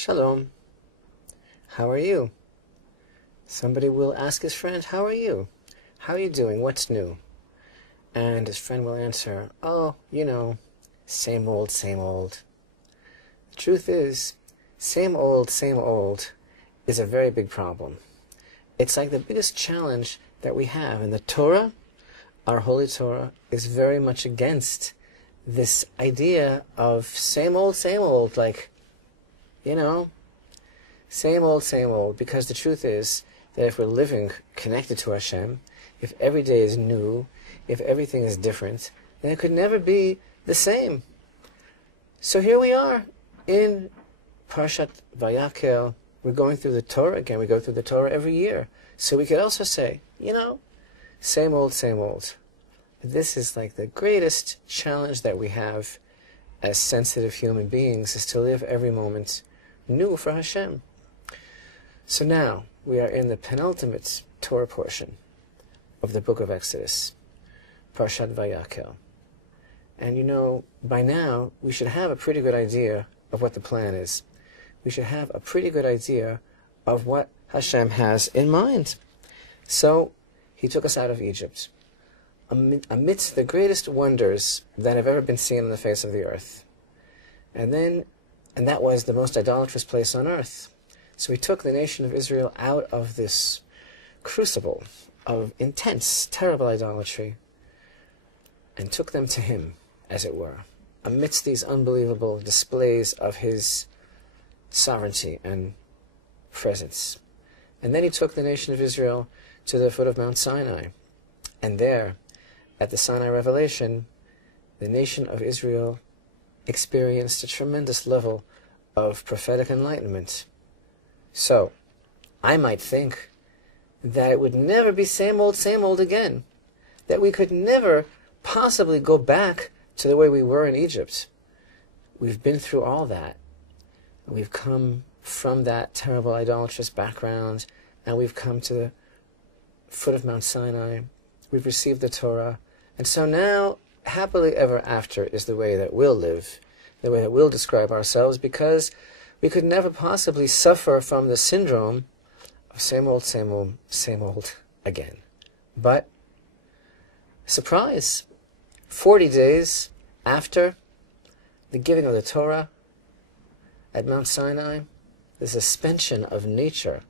Shalom. How are you? Somebody will ask his friend, how are you? How are you doing? What's new? And his friend will answer, oh, you know, same old, same old. The truth is, same old is a very big problem. It's like the biggest challenge that we have. And the Torah, our Holy Torah, is very much against this idea of same old, like, you know, same old, because the truth is that if we're living connected to Hashem, if every day is new, if everything is different, then it could never be the same. So here we are in Parashat Vayakhel. We're going through the Torah again. We go through the Torah every year. So we could also say, you know, same old. This is like the greatest challenge that we have as sensitive human beings, is to live every moment new for Hashem. So now we are in the penultimate Torah portion of the book of Exodus, Parashat Vayakhel. And you know, by now we should have a pretty good idea of what the plan is. We should have a pretty good idea of what Hashem has in mind. So he took us out of Egypt, amidst the greatest wonders that have ever been seen on the face of the earth. And that was the most idolatrous place on earth. So he took the nation of Israel out of this crucible of intense, terrible idolatry and took them to him, as it were, amidst these unbelievable displays of his sovereignty and presence. And then he took the nation of Israel to the foot of Mount Sinai. And there, at the Sinai revelation, the nation of Israel experienced a tremendous level of prophetic enlightenment. So, I might think that it would never be same old again, that we could never possibly go back to the way we were in Egypt. We've been through all that. We've come from that terrible idolatrous background, and we've come to the foot of Mount Sinai. We've received the Torah, and so now, happily ever after is the way that we'll live, the way that we'll describe ourselves, because we could never possibly suffer from the syndrome of same old again. But, surprise, 40 days after the giving of the Torah at Mount Sinai, the suspension of nature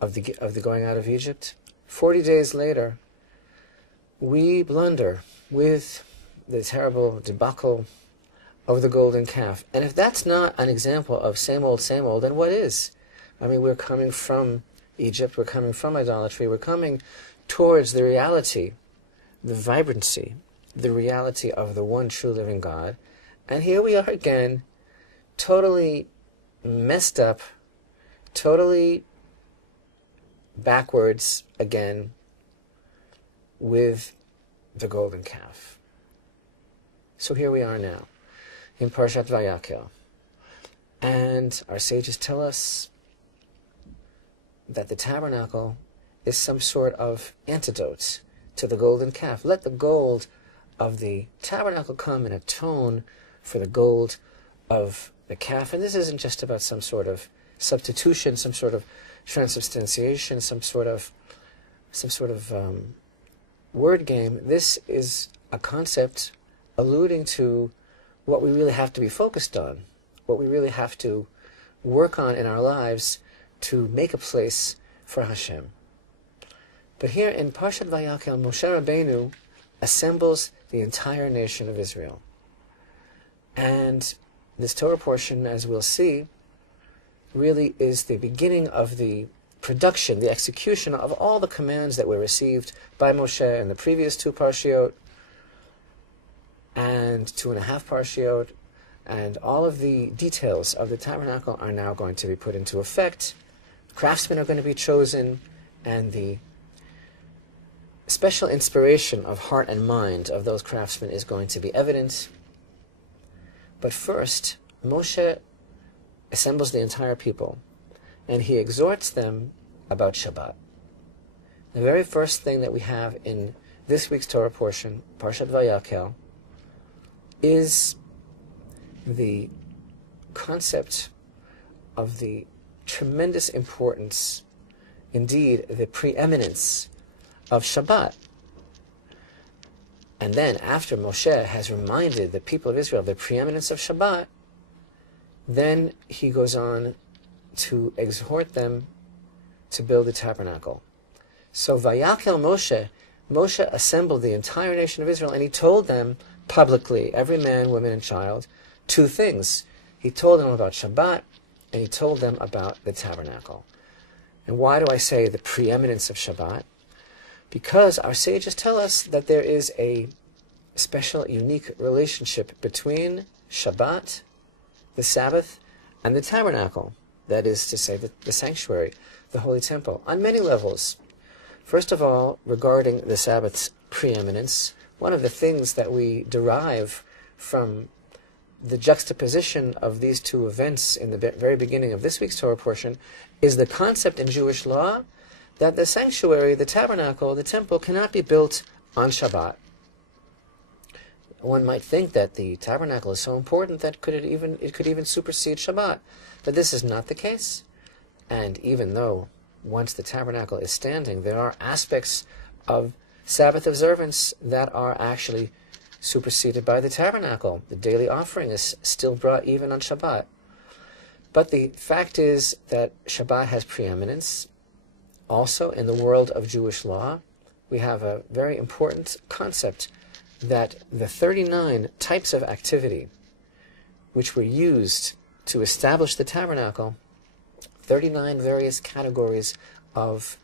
of the going out of Egypt, 40 days later, we blunder with the terrible debacle of the golden calf. And if that's not an example of same old, then what is? I mean, we're coming from Egypt, we're coming from idolatry, we're coming towards the reality, the vibrancy, the reality of the one true living God. And here we are again, totally messed up, totally backwards again with the golden calf. So here we are now in Parashat Vayakhel. And our sages tell us that the tabernacle is some sort of antidote to the golden calf. Let the gold of the tabernacle come and atone for the gold of the calf. And this isn't just about some sort of substitution, some sort of transubstantiation, some sort of word game. This is a concept alluding to what we really have to be focused on, what we really have to work on in our lives to make a place for Hashem. But here in Parashat Vayakhel, Moshe Rabbeinu assembles the entire nation of Israel. And this Torah portion, as we'll see, really is the beginning of the production, the execution of all the commands that were received by Moshe in the previous 2 parshiot and 2.5 parshiot, and all of the details of the tabernacle are now going to be put into effect. Craftsmen are going to be chosen, and the special inspiration of heart and mind of those craftsmen is going to be evident. But first, Moshe assembles the entire people, and he exhorts them about Shabbat. The very first thing that we have in this week's Torah portion, Parashat Vayakhel, is the concept of the tremendous importance, indeed the preeminence of Shabbat. And then after Moshe has reminded the people of Israel of the preeminence of Shabbat, then he goes on to exhort them to build the tabernacle. So Vayakhel Moshe assembled the entire nation of Israel, and he told them publicly, every man, woman, and child, two things. He told them about Shabbat, and he told them about the tabernacle. And why do I say the preeminence of Shabbat? Because our sages tell us that there is a special, unique relationship between Shabbat, the Sabbath, and the tabernacle. That is to say, the sanctuary, the Holy Temple, on many levels. First of all, regarding the Sabbath's preeminence, one of the things that we derive from the juxtaposition of these two events in the very beginning of this week's Torah portion is the concept in Jewish law that the sanctuary, the tabernacle, the temple cannot be built on Shabbat. One might think that the tabernacle is so important that it could even supersede Shabbat. But this is not the case. And even though once the tabernacle is standing, there are aspects of Sabbath observance that are actually superseded by the tabernacle. The daily offering is still brought even on Shabbat. But the fact is that Shabbat has preeminence. Also, in the world of Jewish law, we have a very important concept that the 39 types of activity which were used to establish the tabernacle, 39 various categories of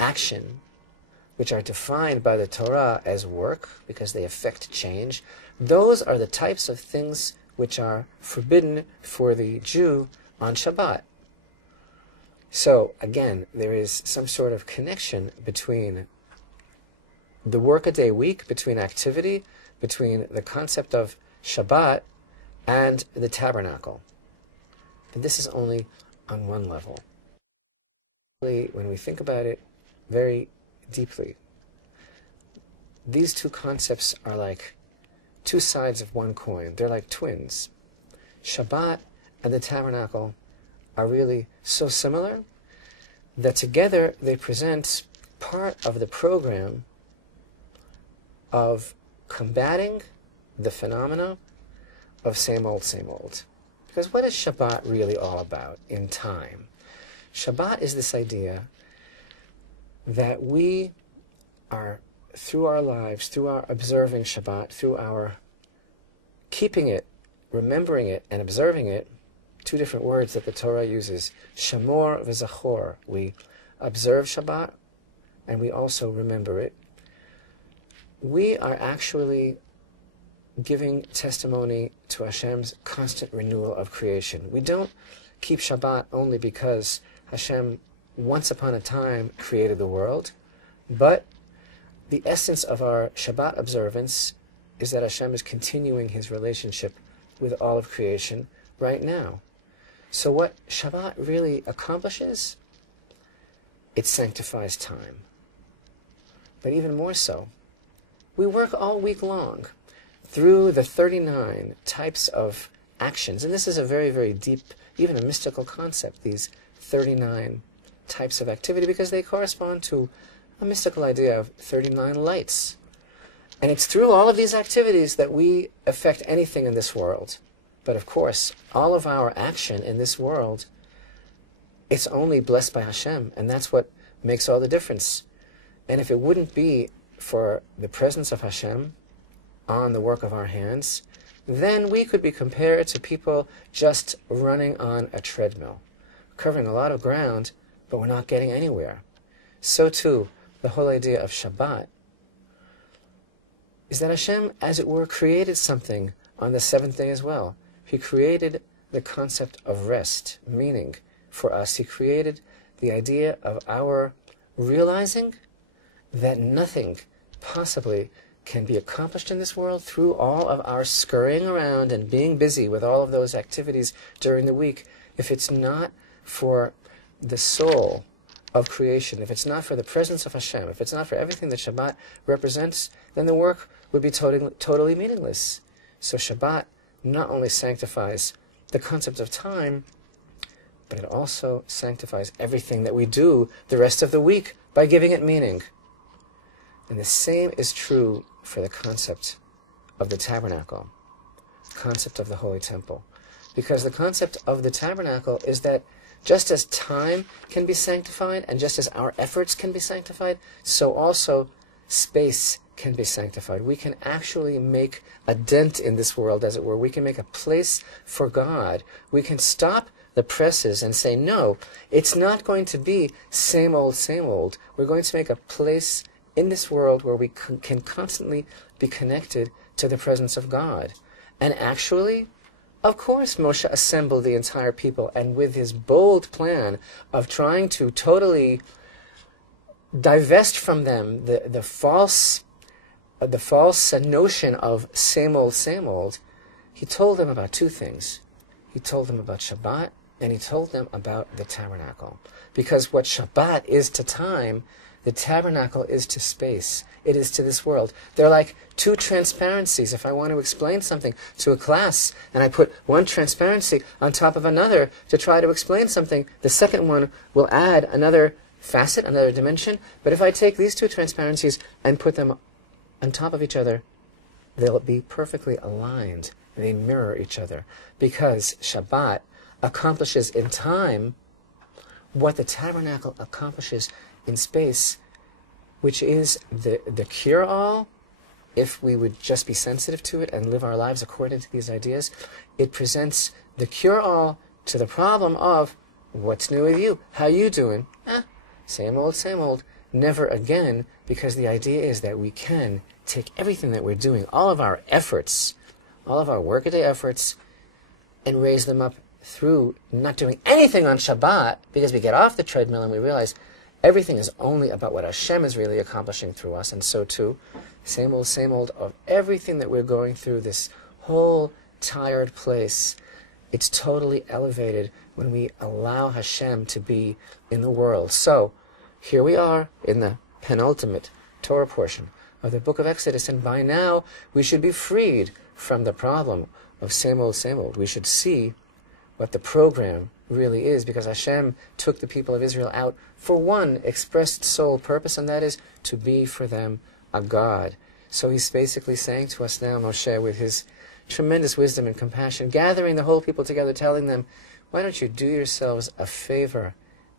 action, which are defined by the Torah as work, because they affect change, those are the types of things which are forbidden for the Jew on Shabbat. So, again, there is some sort of connection between the workaday week, between activity, between the concept of Shabbat and the tabernacle. But this is only on one level. When we think about it very deeply, these two concepts are like two sides of one coin. They're like twins. Shabbat and the tabernacle are really so similar that together they present part of the program of combating the phenomena of same old, same old. Because what is Shabbat really all about in time? Shabbat is this idea that we are, through our lives, through our observing Shabbat, through our keeping it, remembering it, and observing it, two different words that the Torah uses, shamor v'zachor. We observe Shabbat, and we also remember it. We are actually giving testimony to Hashem's constant renewal of creation. We don't keep Shabbat only because Hashem once upon a time created the world, but the essence of our Shabbat observance is that Hashem is continuing his relationship with all of creation right now. So what Shabbat really accomplishes, it sanctifies time. But even more so, we work all week long through the 39 types of actions. And this is a very, very deep, even a mystical concept, these 39 types of activity, because they correspond to a mystical idea of 39 lights. And it's through all of these activities that we affect anything in this world. But of course, all of our action in this world, it's only blessed by Hashem, and that's what makes all the difference. And if it wouldn't be for the presence of Hashem on the work of our hands, then we could be compared to people just running on a treadmill, covering a lot of ground, but we're not getting anywhere. So too, the whole idea of Shabbat is that Hashem, as it were, created something on the seventh day as well. He created the concept of rest, meaning for us, he created the idea of our realizing that nothing possibly can be accomplished in this world through all of our scurrying around and being busy with all of those activities during the week, if it's not for the soul of creation, if it's not for the presence of Hashem, if it's not for everything that Shabbat represents, then the work would be totally meaningless. So Shabbat not only sanctifies the concept of time, but it also sanctifies everything that we do the rest of the week by giving it meaning. And the same is true for the concept of the tabernacle, the concept of the Holy Temple. Because the concept of the tabernacle is that just as time can be sanctified, and just as our efforts can be sanctified, so also space can be sanctified. We can actually make a dent in this world, as it were. We can make a place for God. We can stop the presses and say, no, it's not going to be same old, same old. We're going to make a place in this world where we can constantly be connected to the presence of God. And actually, of course, Moshe assembled the entire people, and with his bold plan of trying to totally divest from them the false notion of same old, he told them about two things. He told them about Shabbat, and he told them about the tabernacle. Because what Shabbat is to time, the tabernacle is to space. It is to this world. They're like two transparencies. If I want to explain something to a class, and I put one transparency on top of another to try to explain something, the second one will add another facet, another dimension. But if I take these two transparencies and put them on top of each other, they'll be perfectly aligned. They mirror each other. Because Shabbat accomplishes in time what the tabernacle accomplishes in space, which is the cure-all. If we would just be sensitive to it and live our lives according to these ideas, it presents the cure-all to the problem of, what's new with you? How you doing? Same old, never again, because the idea is that we can take everything that we're doing, all of our efforts, all of our workaday efforts, and raise them up through not doing anything on Shabbat, because we get off the treadmill and we realize everything is only about what Hashem is really accomplishing through us. And so too, same old of everything that we're going through, this whole tired place, it's totally elevated when we allow Hashem to be in the world. So, here we are in the penultimate Torah portion of the book of Exodus, and by now we should be freed from the problem of same old. We should see what the program really is, because Hashem took the people of Israel out for one expressed sole purpose, and that is to be for them a God. So he's basically saying to us now, Moshe, with his tremendous wisdom and compassion, gathering the whole people together, telling them, why don't you do yourselves a favor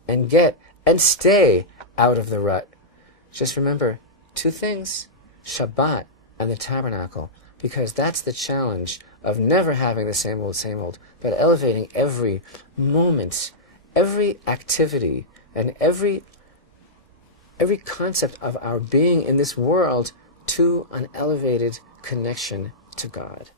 and get and stay out of the rut? Just remember two things, Shabbat and the tabernacle, because that's the challenge of never having the same old, but elevating every moment, every activity, and every concept of our being in this world to an elevated connection to God.